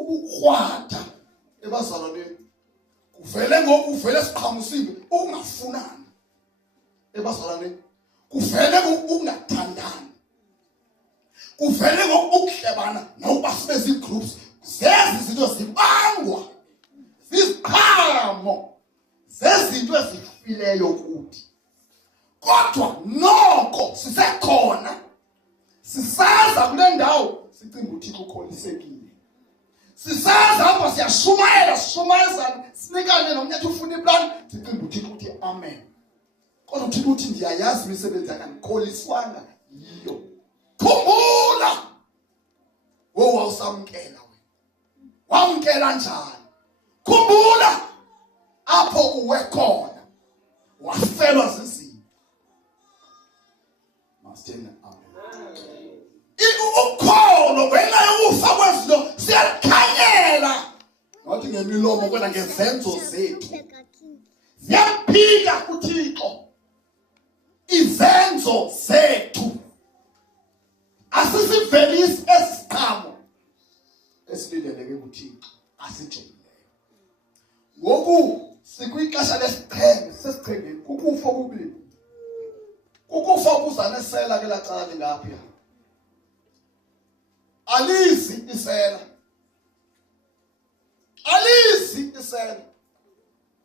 ubukhwatha ebazalwaneni kuvele ngokuvele siqhamusiwe ukungafunani ebazalwaneni kuvele ngokungathandani kuvele ngokuhlebana nokuba sibe zigroups zezi izinto zibangwa ziziqhamo zezinto ezifileyo kuthi kodwa noko sisekhona sisaza kule ndawo sicinga uThixo ukholisekile sisaza apha siyashumayela sinikane nomnye ufuna iplan sicinga uThixo uthi amen kodwa uThixo uthi ndiyayazi imisebenzi yakhe andikholiswanga yiyo khumbula wawusamkela wena wamkela njani khumbula apho uwe khona wafelwa zizinto masithena amen ukholo wena ufa kwezinto siyakhanyela ngathi ngemilomo kwena ngezenzo zethu ziyaphika kuThixo izenzo zethu asisivelisi esiqhamo esilindeleke kuThixo asijongileyo ngoku sikwixesha lesiqhenge sesiqhengeni kukufa okubili kukufa okuzanesela ke lacala lingaphi alizi isela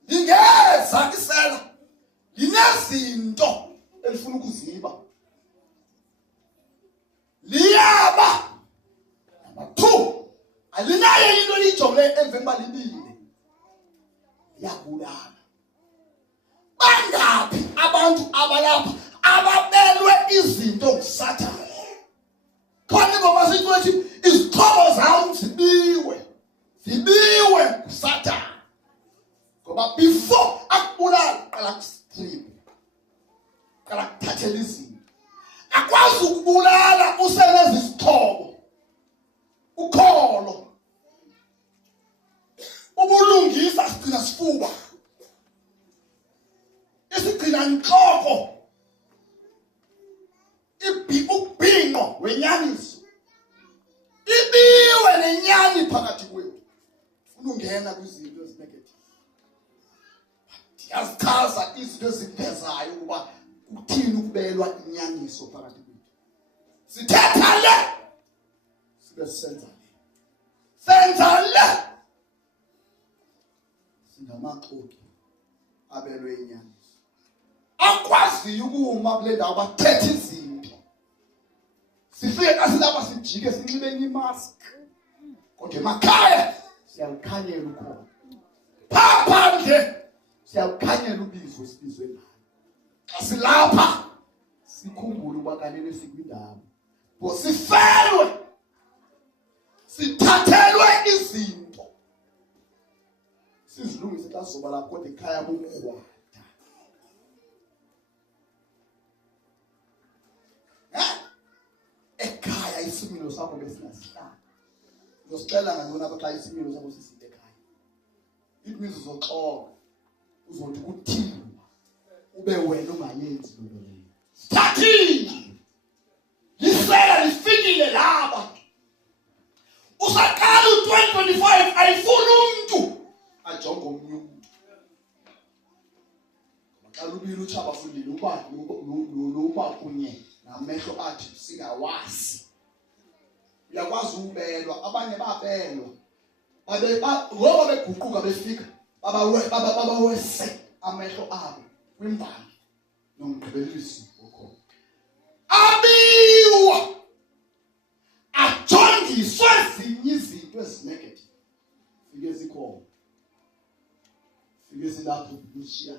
lingeza isela linezinto elifuna ukuziba liyaba two alinayo into lijongile emveni balibile yabulala bangaphi abantu abalapha ababelwe izinto nguSathane khona ngoba sithi izixhobo zawo zibiwe nguSathane ngoba before akubulala qala kustrip qala kuthathela izinto akwazi ukubulala useneza isixhobo ukholo ubulungisa sigcina sifuba isigcina inhloko ukubhinqo wenyaniso ibiwe nenyani phakathi kwethu ufuna ungena kwizinto ezinegative yazichaza izinto ezivezayo ukuba kuthini ukubelwa inyaniso phakathi kwethu sithetha le sibe senza le singamaxoki abelwe inyaniso akwazi ukuma kule ndawo bathethe izinto sifike kasilapha sijike sinxibe imask kodwa emakhaya siyalikhanyela ukhona phandle siyalikhanyela ubizo sibizwe ngalo asilapha sikhumbule ukuba kanene sikwindawo bo sifelwe sithathelwe izinto sizilungise xa sizoba lapho kodwa ekhaya bukhwatha ekhaya isimilo sakho besingasihlanga uzosicela ngantoni apha xa isimilo sakho siside ekhaya it means uzoxoka uzothi kuthiwa ube wena ungayenzi lento leyo sithathile lisela lifikile laba usaqala u2025 ayifuna umuntu ajonge omnye umuntu maqala ubili utshaba fundile uba kunye namehlo athi singawazi uyakwazi ubelwa abanye babelwa ngoba beguquka befika babawese amehlo abo kwimbali nomgqibelisi okhona abiwa ajongiswe ezinye izinto ezinegative fike zikhona fike silapho kushiya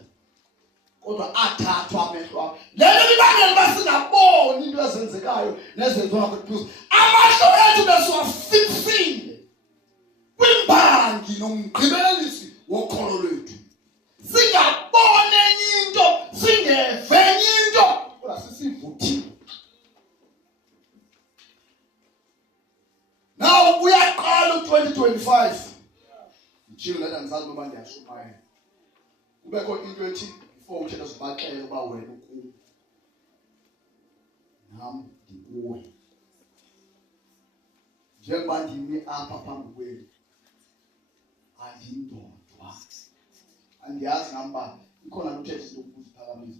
kodwa athathwa amehlo abo lelo libangela basingaboni into ezenzekayo nezenziwa ngaphezu amehlo ethu besiwafixile kwimbangi nomgqibelisi wokholo lwethu singabone into singeve into kodwa sisivuthiwe now uyaqala u2025 njalo lada ngizazi ngoba ndiyashumayela kubekho into ethi before uthetha sibaxele uba wena ukuwo nam ndikuwe njengoba ndimi apha phambi kwenu andindodwa. Andiyazi ngamba ikhona luthethe lokuziphakamisa